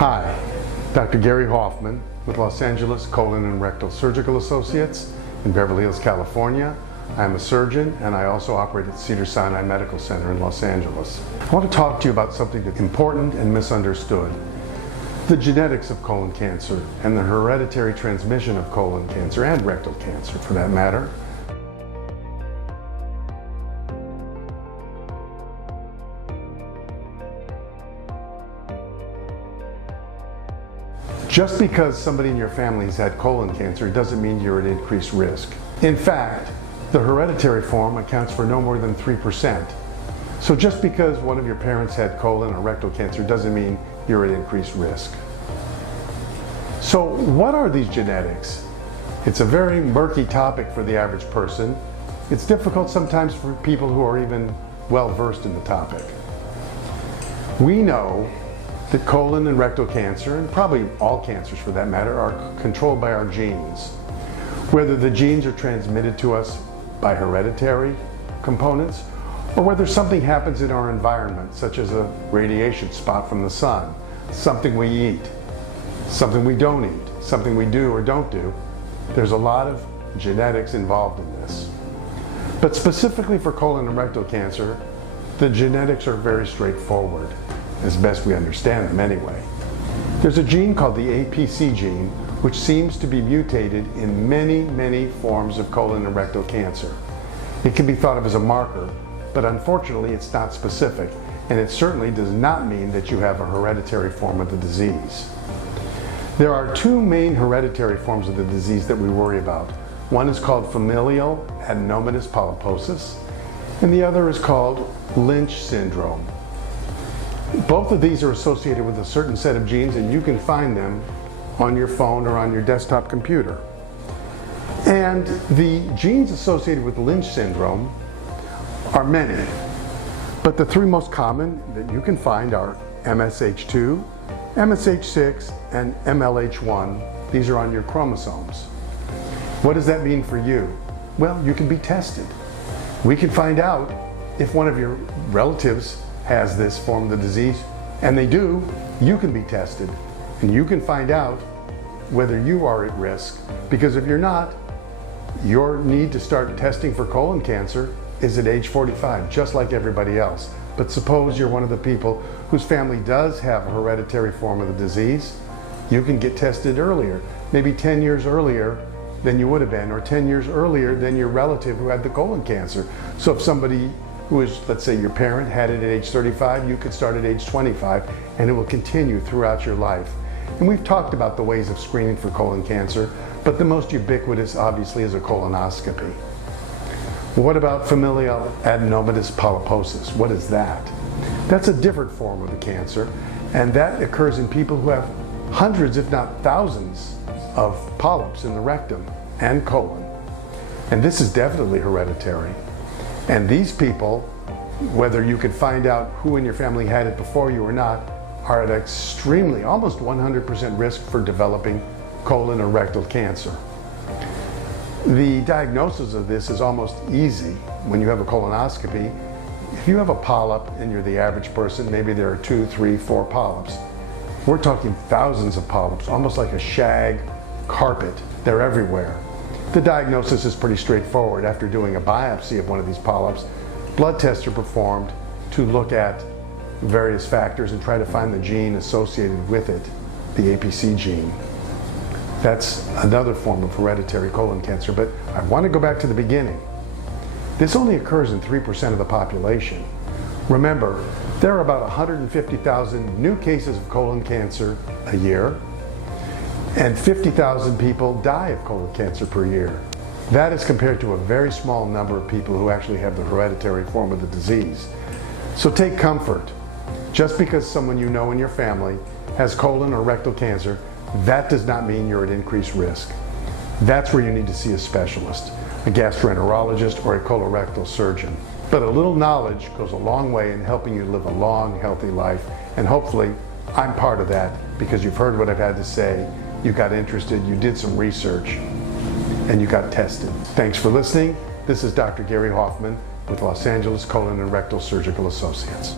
Hi, Dr. Gary Hoffman with Los Angeles Colon and Rectal Surgical Associates in Beverly Hills, California. I'm a surgeon and I also operate at Cedars-Sinai Medical Center in Los Angeles. I want to talk to you about something that's important and misunderstood. The genetics of colon cancer and the hereditary transmission of colon cancer and rectal cancer for that matter. Just because somebody in your family has had colon cancer doesn't mean you're at increased risk. In fact, the hereditary form accounts for no more than 3%. So just because one of your parents had colon or rectal cancer doesn't mean you're at increased risk. So what are these genetics? It's a very murky topic for the average person. It's difficult sometimes for people who are even well versed in the topic. We know that colon and rectal cancer, and probably all cancers for that matter, are controlled by our genes. Whether the genes are transmitted to us by hereditary components, or whether something happens in our environment, such as a radiation spot from the sun, something we eat, something we don't eat, something we do or don't do, there's a lot of genetics involved in this. But specifically for colon and rectal cancer, the genetics are very straightforward, as best we understand them anyway. There's a gene called the APC gene, which seems to be mutated in many forms of colon and rectal cancer. It can be thought of as a marker, but unfortunately it's not specific, and it certainly does not mean that you have a hereditary form of the disease. There are two main hereditary forms of the disease that we worry about. One is called familial adenomatous polyposis, and the other is called Lynch syndrome. Both of these are associated with a certain set of genes, and you can find them on your phone or on your desktop computer. And the genes associated with Lynch syndrome are many, but the three most common that you can find are MSH2, MSH6, and MLH1. These are on your chromosomes. What does that mean for you? Well, you can be tested. We can find out if one of your relatives has this form of the disease, and they do. You can be tested, and you can find out whether you are at risk, because if you're not, your need to start testing for colon cancer is at age 45, just like everybody else. But suppose you're one of the people whose family does have a hereditary form of the disease, you can get tested earlier, maybe 10 years earlier than you would have been, or 10 years earlier than your relative who had the colon cancer. So if somebody who is, let's say your parent had it at age 35, you could start at age 25, and it will continue throughout your life. And we've talked about the ways of screening for colon cancer, but the most ubiquitous obviously is a colonoscopy. What about familial adenomatous polyposis? What is that? That's a different form of the cancer, and that occurs in people who have hundreds, if not thousands, of polyps in the rectum and colon. And this is definitely hereditary. And these people, whether you could find out who in your family had it before you or not, are at extremely, almost 100% risk for developing colon or rectal cancer. The diagnosis of this is almost easy when you have a colonoscopy. If you have a polyp and you're the average person, maybe there are 2, 3, 4 polyps. We're talking thousands of polyps, almost like a shag carpet. They're everywhere. The diagnosis is pretty straightforward. After doing a biopsy of one of these polyps, blood tests are performed to look at various factors and try to find the gene associated with it, the APC gene. That's another form of hereditary colon cancer, but I want to go back to the beginning. This only occurs in 3% of the population. Remember, there are about 150,000 new cases of colon cancer a year, and 50,000 people die of colon cancer per year. That is compared to a very small number of people who actually have the hereditary form of the disease. So take comfort. Just because someone you know in your family has colon or rectal cancer, that does not mean you're at increased risk. That's where you need to see a specialist, a gastroenterologist or a colorectal surgeon. But a little knowledge goes a long way in helping you live a long, healthy life, and hopefully I'm part of that because you've heard what I've had to say, you got interested, you did some research, and you got tested. Thanks for listening. This is Dr. Gary Hoffman with Los Angeles Colon and Rectal Surgical Associates.